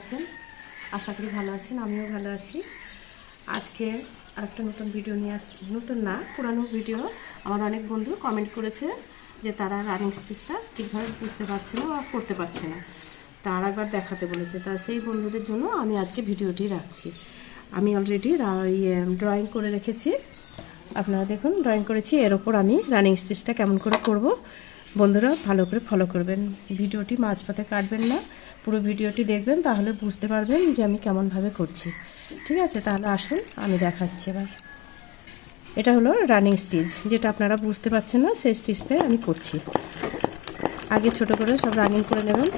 আছেন? আশা করি ভালো আছেন, আমিও ভালো আছি। আজকে আরেকটা নতুন ভিডিও নিয়ে আসছি। নতুন না, পুরানো ভিডিও। আমার অনেক বন্ধু কমেন্ট করেছে যে তারা রানিং স্টিচটা ঠিকভাবে বুঝতে পারছে না বা করতে পারছে না, তা আরেকবার দেখাতে বলেছে। তা সেই বন্ধুদের জন্য আমি আজকে ভিডিওটি রাখছি। আমি অলরেডি ড্রয়িং করে রেখেছি, আপনারা দেখুন ড্রয়িং করেছি। এর ওপর আমি রানিং স্টিচটা কেমন করে করব, বন্ধুরা ভালো করে ফলো করবেন। ভিডিওটি মাঝপথে কাটবেন না, পুরো ভিডিওটি দেখবেন, তাহলে বুঝতে পারবেন যে আমি কেমনভাবে করছি। ঠিক আছে, তাহলে আসুন আমি দেখাচ্ছি এবার। এটা হলো রানিং স্টিচ, যেটা আপনারা বুঝতে পারছেন না সেই স্টিচটাই আমি করছি। আগে ছোট করে সব রানিং করে নেবেন।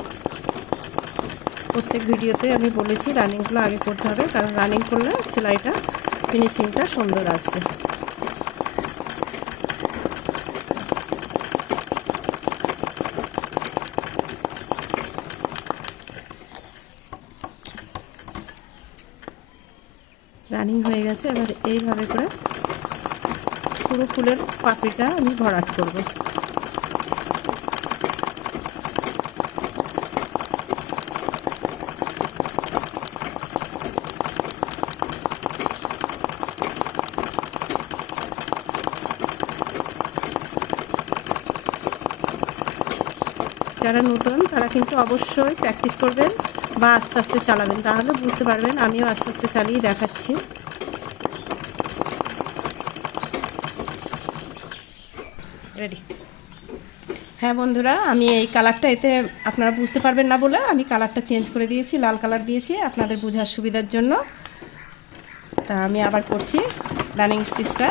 প্রত্যেক ভিডিওতে আমি বলেছি রানিংগুলো আগে করতে হবে, কারণ রানিং করলে সেলাইটা ফিনিশিংটা সুন্দর আসবে। রানিং হয়ে গেছে, এবার এইভাবে করে পুরো ফুলের পাপড়িটা আমি ভরাট করব। যারা নতুন তারা কিন্তু অবশ্যই প্র্যাকটিস করবেন বা আস্তে আস্তে চালাবেন, তাহলে বুঝতে পারবেন। আমিও আস্তে আস্তে চালিয়ে দেখাচ্ছি। রেডি? হ্যাঁ বন্ধুরা, আমি এই কালারটা এতে আপনারা বুঝতে পারবেন না বলে আমি কালারটা চেঞ্জ করে দিয়েছি, লাল কালার দিয়েছি আপনাদের বোঝার সুবিধার জন্য। তা আমি আবার করছি রানিং স্টিচটা।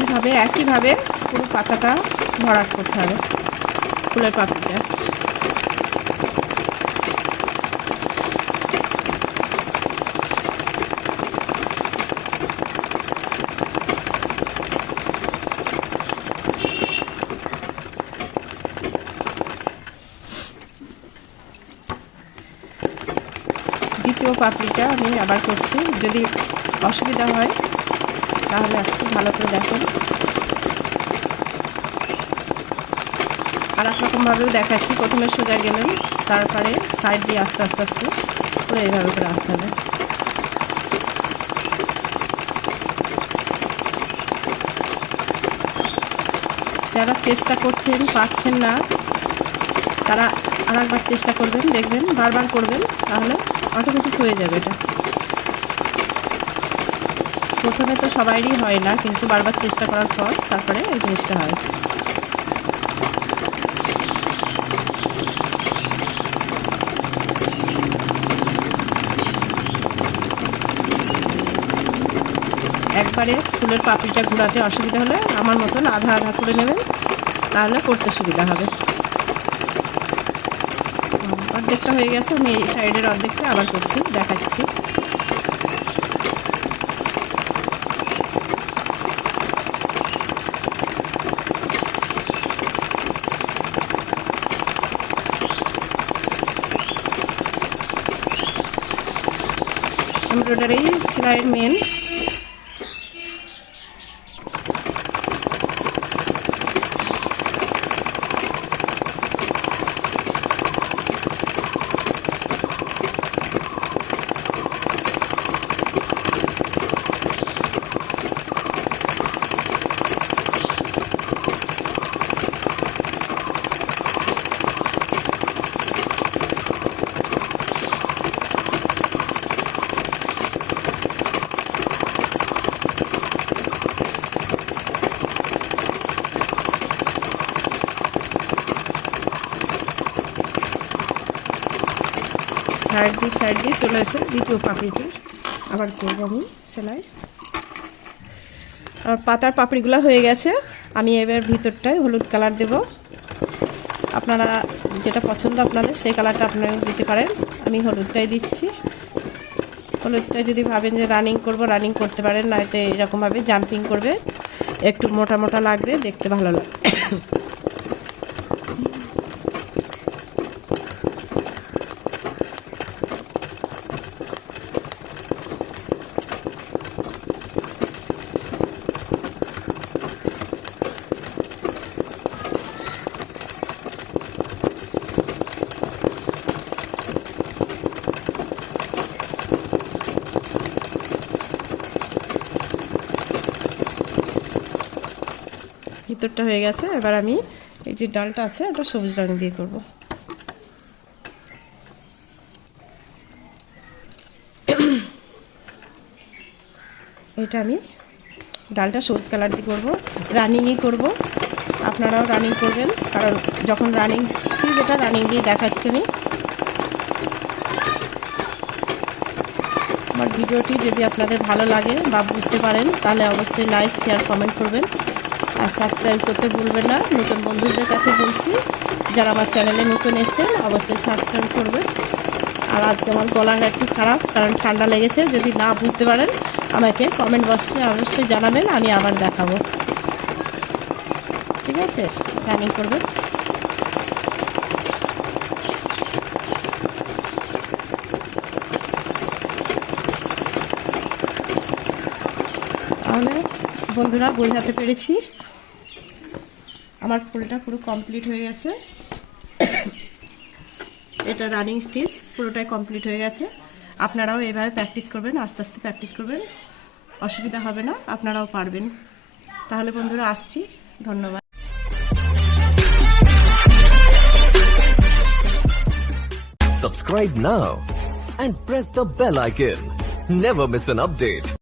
এইভাবে একইভাবে পুরো পাতাটা ভরাট করতে হবে, ফুলের পাতাটা। দ্বিতীয় পাপড়িটা আমি আবার করছি, যদি অসুবিধা হয় তাহলে একটু ভালো করে দেখুন। আর এক রকমভাবেও দেখাচ্ছি। প্রথমে সোজা গেলেন, তারপরে সাইড দিয়ে আস্তে আস্তে আস্তে করে এইভাবে করে আসতে হবে। যারা চেষ্টা করছেন পারছেন না, তারা আরেকবার চেষ্টা করবেন, দেখবেন বারবার করবেন, তাহলে অটোমেটিক হয়ে যাবে এটা। প্রথমে তো সবাইরই হয় না, কিন্তু বারবার চেষ্টা করার পর তারপরে এই জিনিসটা হয়। একবারে ফুলের পাপড়িটা ঘোরাতে অসুবিধা হলে আমার মতন আধা আধা করে নেবেন, তাহলে করতে সুবিধা হবে। অর্ধেকটা হয়ে গেছে, আমি এই সাইডের অর্ধেকটা আবার করছি, দেখাচ্ছি। এমব্রয়ডারি সেলাইয়ের মেন সাইড দিয়ে চলে এসে দ্বিতীয় পাপড়িটি আবার করবো আমি সেলাই। আর পাতার পাপড়িগুলো হয়ে গেছে। আমি এবার ভিতরটায় হলুদ কালার দেব। আপনারা যেটা পছন্দ আপনাদের সেই কালারটা আপনারা দিতে পারেন। আমি হলুদটাই দিচ্ছি। হলুদটাই যদি ভাবেন যে রানিং করব, রানিং করতে পারেন, নয়তো এরকমভাবে জাম্পিং করবে, একটু মোটা মোটা লাগবে, দেখতে ভালো লাগবে। ভিতরটা হয়ে গেছে। এবার আমি এই যে ডালটা আছে ওটা সবুজ রং দিয়ে করব। এটা আমি ডালটা সবুজ কালার দিয়ে করব, রানিংই করব। আপনারাও রানিং করবেন, কারণ যখন রানিং স্টিচ এটা রানিং দিয়ে দেখাচ্ছি আমি। আমার ভিডিওটি যদি আপনাদের ভালো লাগে বা বুঝতে পারেন তাহলে অবশ্যই লাইক, শেয়ার, কমেন্ট করবেন আর সাবস্ক্রাইব করতে ভুলবেন না। নতুন বন্ধুদের কাছে বলছি, যারা আমার চ্যানেলে নতুন এসেছেন অবশ্যই সাবস্ক্রাইব করবেন। আর আজকে আমার গলাটা একটু খারাপ, কারণ ঠান্ডা লেগেছে। যদি না বুঝতে পারেন আমাকে কমেন্ট বক্সে অবশ্যই জানাবেন, আমি আবার দেখাবো। ঠিক আছে, রানিং করবেন। তাহলে বন্ধুরা বোঝাতে পেরেছি, আমার ফুলটা পুরো কমপ্লিট হয়ে গেছে। এটা রানিং স্টিচ পুরোটাই কমপ্লিট হয়ে গেছে। আপনারাও এভাবে প্র্যাকটিস করবেন, আস্তে আস্তে প্র্যাকটিস করবেন, অসুবিধা হবে না, আপনারাও পারবেন। তাহলে বন্ধুরা আসছি, ধন্যবাদ। Subscribe now and press the bell icon. Never miss an update.